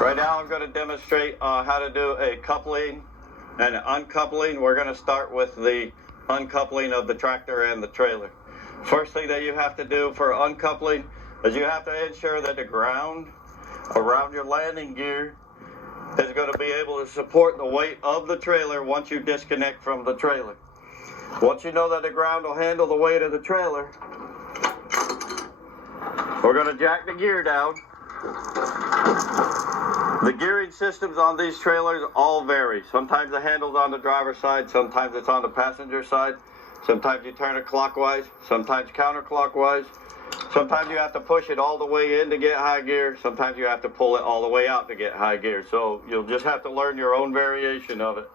Right now I'm going to demonstrate how to do a coupling and an uncoupling. We're going to start with the uncoupling of the tractor and the trailer. First thing that you have to do for uncoupling is you have to ensure that the ground around your landing gear is going to be able to support the weight of the trailer once you disconnect from the trailer. Once you know that the ground will handle the weight of the trailer, we're going to jack the gear down. The gearing systems on these trailers all vary. Sometimes the handle's on the driver's side, sometimes it's on the passenger side. Sometimes you turn it clockwise, sometimes counterclockwise. Sometimes you have to push it all the way in to get high gear. Sometimes you have to pull it all the way out to get high gear. So you'll just have to learn your own variation of it.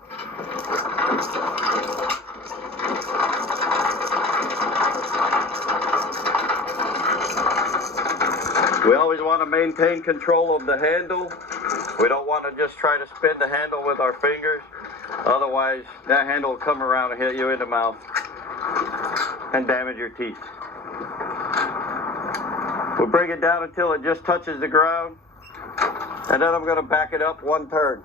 We always want to maintain control of the handle. We don't want to just try to spin the handle with our fingers. Otherwise, that handle will come around and hit you in the mouth and damage your teeth. We'll bring it down until it just touches the ground. And then I'm going to back it up one turn.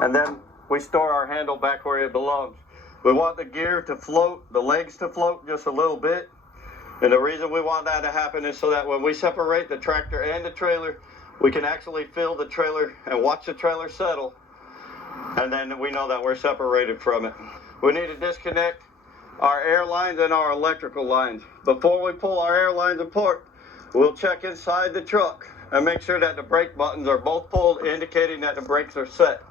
And then we store our handle back where it belongs. We want the gear to float, the legs to float just a little bit. And the reason we want that to happen is so that when we separate the tractor and the trailer, we can actually feel the trailer and watch the trailer settle. And then we know that we're separated from it. We need to disconnect our air lines and our electrical lines. Before we pull our air lines apart, we'll check inside the truck and make sure that the brake buttons are both pulled, indicating that the brakes are set.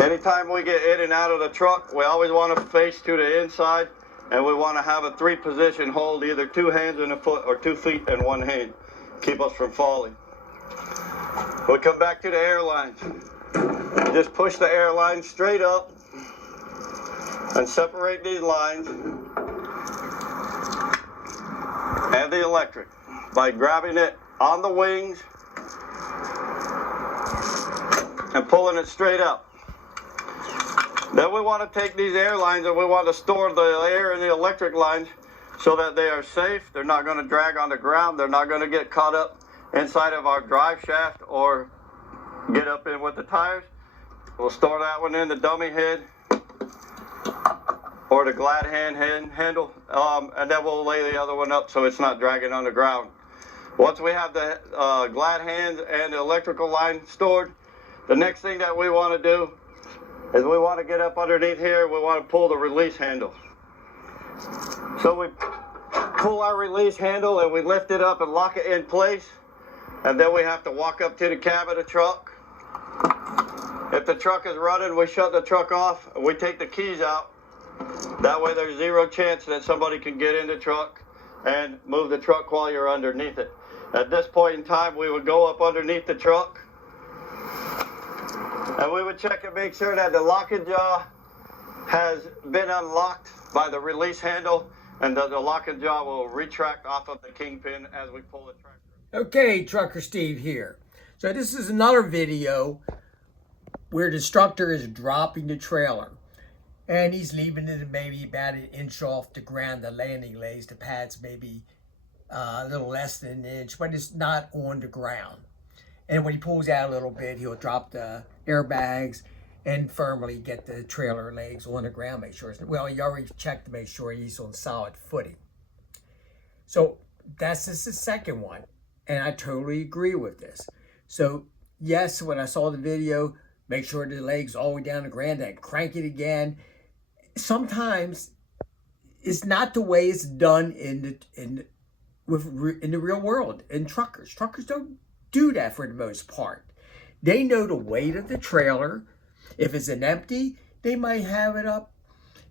Anytime we get in and out of the truck, we always want to face to the inside, and we want to have a 3-position hold, either 2 hands and a foot or 2 feet and 1 hand. Keep us from falling. We come back to the air lines. Just push the air lines straight up and separate these lines and the electric by grabbing it on the wings and pulling it straight up. Then we want to take these air lines and we want to store the air in the electric lines so that they are safe. They're not going to drag on the ground. They're not going to get caught up inside of our drive shaft or get up in with the tires. We'll store that one in the dummy head or the glad hand handle, and then we'll lay the other one up so it's not dragging on the ground. Once we have the glad hands and the electrical line stored, the next thing that we want to do is we want to get up underneath here. We want to pull the release handle. So we pull our release handle and we lift it up and lock it in place. And then we have to walk up to the cab of the truck. If the truck is running, we shut the truck off and we take the keys out. That way there's zero chance that somebody can get in the truck and move the truck while you're underneath it. At this point in time, we would go up underneath the truck and we would check and make sure that the locking jaw has been unlocked by the release handle, and that the locking jaw will retract off of the kingpin as we pull the tractor. Okay, Trucker Steve here. So this is another video where the instructor is dropping the trailer. And he's leaving it maybe about 1 inch off the ground, the landing legs. The pad's maybe a little less than 1 inch, but it's not on the ground. And when he pulls out a little bit, he'll drop the airbags and firmly get the trailer legs on the ground, make sure it's, well, he already checked to make sure he's on solid footing. So that's just the second one. And I totally agree with this. So yes, when I saw the video, make sure the legs all the way down the ground and crank it again. Sometimes it's not the way it's done in the real world. In truckers don't do that for the most part. They know the weight of the trailer. If it's an empty, they might have it up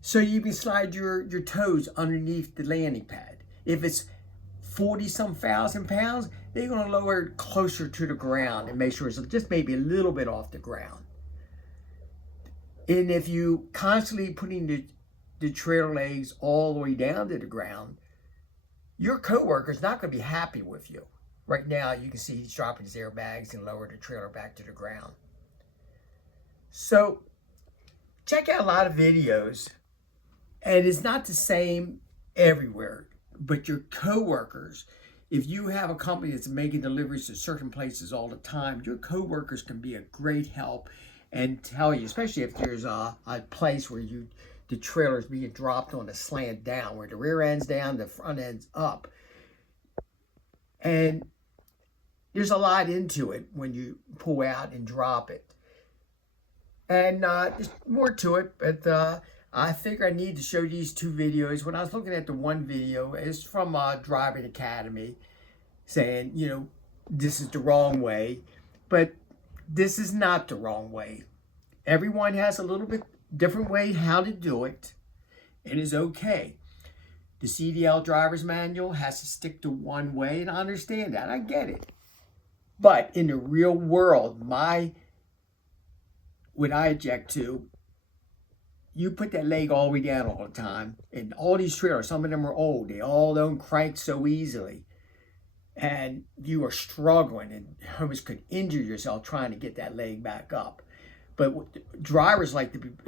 so you can slide your toes underneath the landing pad. If it's 40-some thousand pounds, they're going to lower it closer to the ground and make sure it's just maybe a little bit off the ground. And if you constantly putting the trailer legs all the way down to the ground, your coworker's not going to be happy with you. Right now, you can see he's dropping his airbags and lower the trailer back to the ground. So, check out a lot of videos, and it's not the same everywhere, but your coworkers, if you have a company that's making deliveries to certain places all the time, your coworkers can be a great help and tell you, especially if there's a place where the trailer's being dropped on a slant down, where the rear end's down, the front end's up. And there's a lot into it when you pull out and drop it. And there's more to it, but I think I need to show these two videos. When I was looking at the one video, it's from Driving Academy, saying, you know, this is the wrong way. But this is not the wrong way. Everyone has a little bit different way how to do it. It is okay. The CDL driver's manual has to stick to one way, and I understand that. I get it. But in the real world, what I object to, you put that leg all the way down all the time. And all these trailers, some of them are old. They all don't crank so easily. And you are struggling and almost could injure yourself trying to get that leg back up. But drivers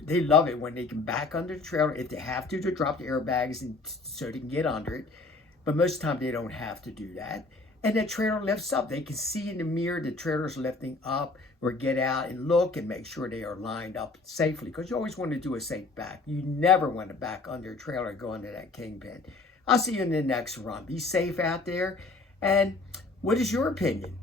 they love it when they can back under the trailer. If they have to drop the airbags and so they can get under it. But most of the time they don't have to do that. And the trailer lifts up. They can see in the mirror the trailer's lifting up, or get out and look and make sure they are lined up safely. Because you always want to do a safe back. You never want to back under a trailer and go under that kingpin. I'll see you in the next run. Be safe out there. And what is your opinion?